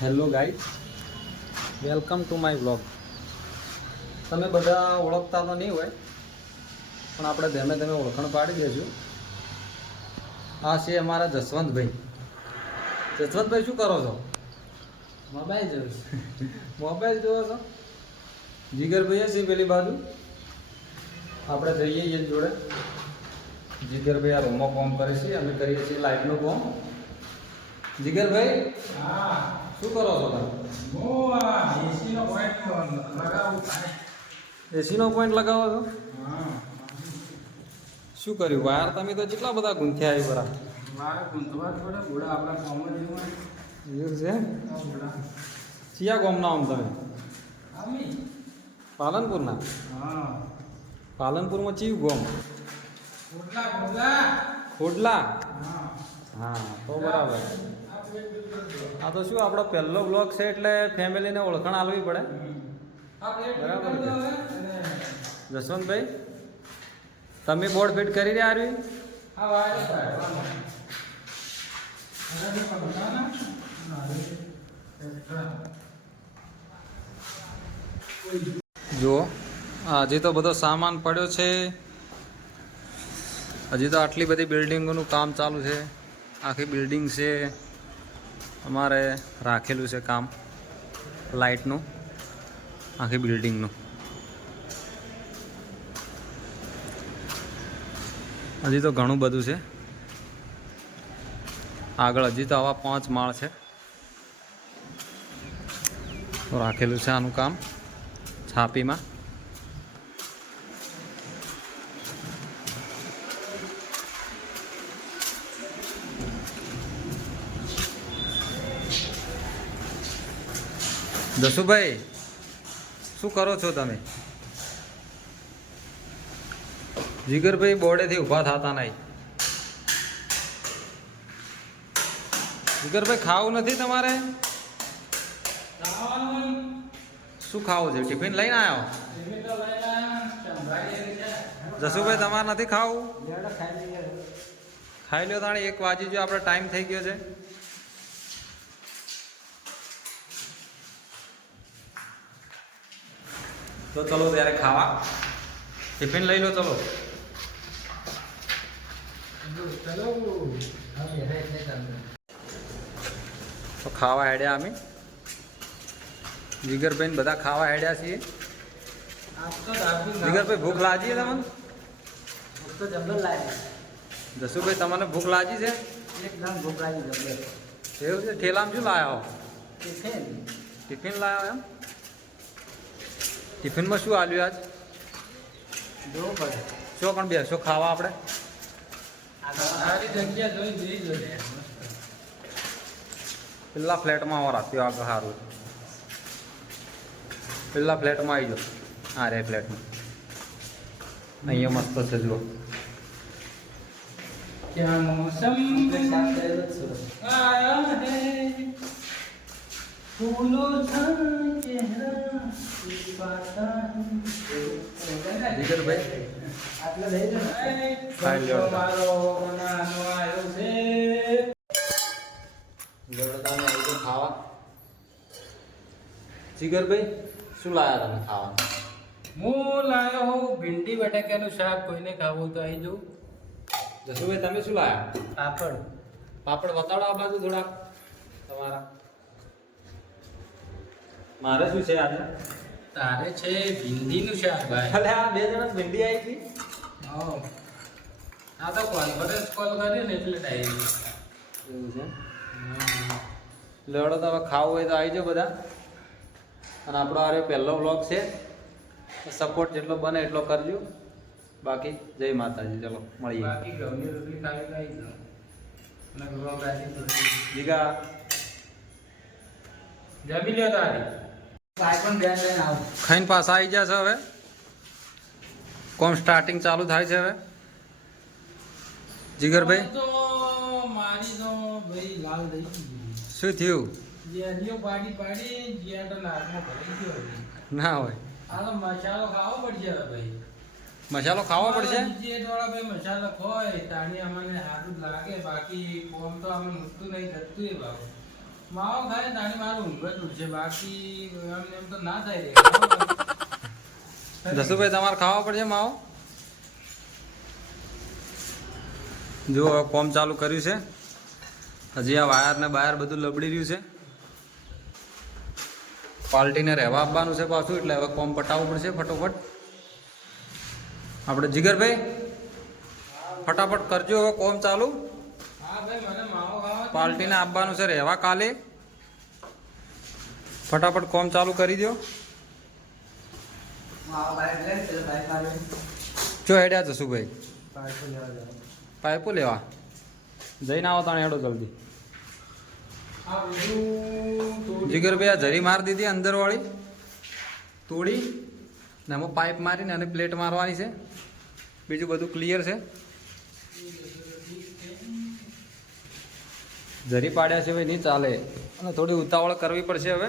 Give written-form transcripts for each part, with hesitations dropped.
Hello guys, welcome to my vlog. તમે બધા ઓળખતા તો નહીં હોય, પણ આપણે ધીમે ધીમે ઓળખાણ પાડી દઈશું. આ છે અમારા જસવંતભાઈ. જસવંતભાઈ, શું કરો છો? મોબાઈલ જોઉં. મોબાઈલ જોવો છો? જીગરભાઈ છે પેલી બાજુ, આપણે જઈએ છીએ જોડે. જીગરભાઈ આ રૂમમાં કામ કરે છે, અમે કરીએ છીએ લાઇટનું કામ. જીગરભાઈ, હા, શું કરો છો તમે? હું એસીનો પોઈન્ટ લગાવું થાય. એસીનો પોઈન્ટ લગાવો છો? હા, શું કર્યું? વાયર તમે તો કેટલા બધા ગુંથ્યા આવી બરા. મારે ગુંથવા થોડા ઘોડા આપણા કોમન જેવું એવું છે? ઘોડા ચિયા ગામના આમ તમે? આમી. પાલનપુરના? હા, પાલનપુરમાં ચિયું ગામ? ખોડલા ખોડલા. ખોડલા? હા, હા, તો બરાબર. આ તો શું આપણો પહેલો બ્લોગ છે એટલે ફેમિલીને ઓળખાણ આલવી પડે. બરાબર છે. જસવંતભાઈ, તમે બોર્ડ ફિટ કરી રહ્યા આવી? હા, વારે કાઢવાનો. અરે પગલાના જુઓ, હજી તો બધો સામાન પડ્યો છે. હજી તો આટલી બધી બિલ્ડિંગોનું કામ ચાલુ છે. આખી બિલ્ડિંગ છે, અમારે રાખેલું છે કામ લાઇટનું, આખી બિલ્ડિંગનું. હજી તો ઘણું બધું છે આગળ. હજી તો આવા 5 માળ છે તો રાખેલું છે આનું કામ છાપીમાં. જસુભાઈ, શું કરો છો તમે? જીગરભાઈ બોર્ડેથી ઊભા થતા નહીં. જીગરભાઈ, ખાવું નથી તમારે? શું ખાવું છે? ટિફિન લઈને આવ્યો? જસુભાઈ, તમારે નથી ખાવું? ખાઈ લો તાણે. 1 વાગી ગયો, આપણે ટાઈમ થઈ ગયો છે. તો ચલો ત્યારે ખાવા. ટિફિન લઈ લો, ચલો. તો ખાવા હેડ્યા અમે. જીગરભાઈ બધા ખાવા હેડ્યા છીએ. જીગરભાઈ, ભૂખ લાગી છે તમને? જસુભાઈ, તમને ભૂખ લાગી છે? એકદમ ભૂખ લાગી જબર. એવું છે? ઠેલામાં શું લાવ્યા? ટિફિન. ટિફિન લાવ્યા એમ? ટિફિનમાં શું આલ્યું આજ? જોવું પડે. શું પણ બેસો ખાવા આપણે? સારી જગ્યા જોઈ જઈ જોઈએ. પેલા ફ્લેટમાં આવો રાખ્યો આગળ. સારું, પેલા ફ્લેટમાં આવી જાઓ. હા, રે ફ્લેટમાં અહીંયા મસ્ત છે. જુઓ, क्या मौसम आया है, फूलों सा चेहरा पाता है. જીગરભાઈ, આટલા લઈ લો. ખાઈ લ્યો. મારો બનાનો આવ્યો છે. લડતાને આવી જાઓ ખાવા. જીગરભાઈ, શું લાયા તમે ખાવા? હું લાયો હું ભીંડી બટાકાનું શાક. કોઈને ખાવું તો આવી જવું. જસુભાઈ, તમે શું લાયા? પાપડ. પાપડ બતાડો આ બાજુ થોડાક તમારા. મારે શું છે આજે? તારે છે ભીંડીનું શાક ભાઈ. ભલે આ 2 જણા ભીંડી આવી હતી. હા, આ તો કોન્ફરન્સ કોલ કર્યો ને એટલે ટાઈમ. એવું છે? લડો, તમે ખાવું હોય તો આવી જાઓ બધા. અને આપણો આ પહેલો વ્લોગ છે, સપોર્ટ જેટલો બને એટલો કરજો. બાકી જય માતાજી. ચલો મળીએ. બાકી ઘઉંની રોટલી ખાવી તો આવી જાઓ. અને ગોળ ગાડી તો જીગા, જમી લ્યો તારી. ભાઈ પણ બેન લઈને આવો. ખાઈને પાછા આવી જશે. હવે કોમ સ્ટાર્ટિંગ ચાલુ થાય છે હવે. જીગરભાઈ, તો મારી તો ભાઈ લાલ થઈ ગઈ. શું થયું? જેડીઓ પાડી પાડી જ્યાં તો નાકમાં ભરી ગયો હવે. ના હોય, આ તો મસાલો ખાવો પડશે હવે ભાઈ. મસાલો ખાવો પડશે. જે થોડા ભાઈ મસાલો ખોય તાણી અમને સારું લાગે. બાકી કોમ તો અમને મૂકતું નહીં થતું એ બાબુ. માવો ખાય તાણી મારું ઊંઘ જ ઉઠશે બાકી એમ તો ના થાય રે જસુભાઈ તમારે ખાવા પડશે માવો. જો હવે કોમ ચાલુ કર્યું છે. હજી આ વાયર ને બાયર બધું લબડી રહ્યું છે. પાર્ટીને રહેવા આપવાનું છે પાછું, એટલે હવે કોમ પટાવવું પડશે ફટોફટ. આપણે જીગરભાઈ ફટાફટ કરજો હવે કોમ ચાલુ. હા ભાઈ મને માવો ખાવા પાર્ટીને આપવાનું છે રહેવા કાલે. ફટાફટ કોમ ચાલુ કરી દો. જો હેડ્યા જસુભાઈ પાઇપો લેવા જઈને આવો તાણે હેડો જલ્દી. આ બધું જીગરભાઈ આ જરી મારી દીધી અંદર વાળી તોડી ને એમાં પાઇપ મારીને અને પ્લેટ મારવાની છે. બીજું બધું ક્લિયર છે. જરી પાડ્યા છે ભાઈ નહીં ચાલે અને થોડી ઉતાવળ કરવી પડશે હવે.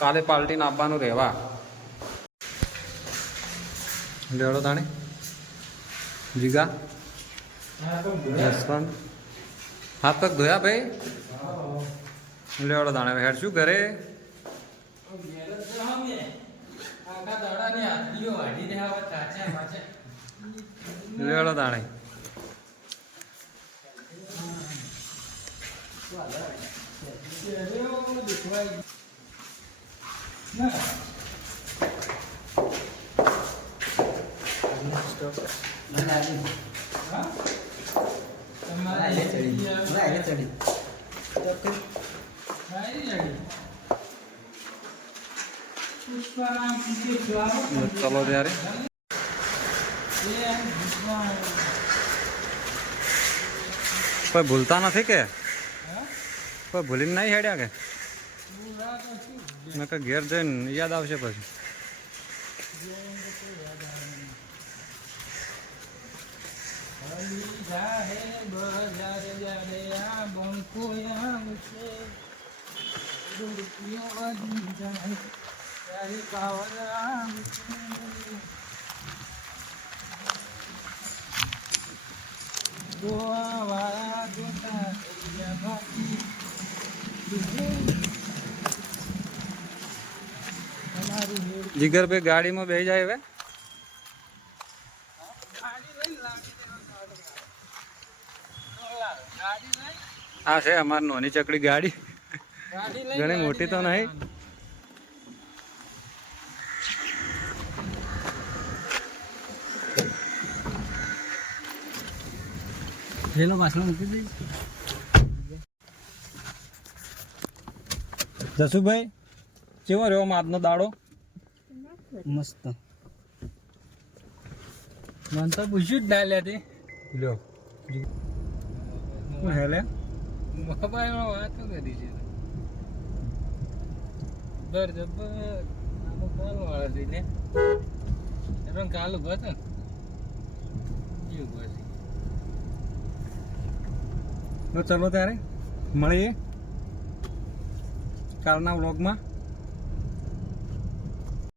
કાલે પાર્ટીને આપવાનું રહેવા. લેવડો તાણે જીગા જસવંત હાથ પગ ધોયા ભાઈ. લેવડો તાણે હેડ શું ઘરે આખા દાડાની હાથીઓ વાઢી દે હવે કાચા પાછા લેવડો તાણે ચલો ત્યારે કોઈ ભૂલતા નથી કે કોઈ ભૂલીને નહીં હેડ્યા કે મેં કંઈ ઘેર જઈને યાદ આવશે પછી. જીગરભાઈ ગાડીમાં બેસી જાય હવે. આ છે અમારી નાની ચકડી ગાડી, ઘણી મોટી તો નહીં. પેલો પાછળ મૂકી દઈ. જસુભાઈ કેવો રહ્યો આજનો દાડો? મસ્ત. મને તો પૂછ્યું જ ના લે તે લ્યો શું હે લે મોબાઈલમાં વાતો કરી છે બર જબર આનો કાલ વાળા થી ને એનો કાલ ઉભો હતો ને એ ઉભો છે. તો ચલો ત્યારે મળીએ કાલના વ્લોગમાં.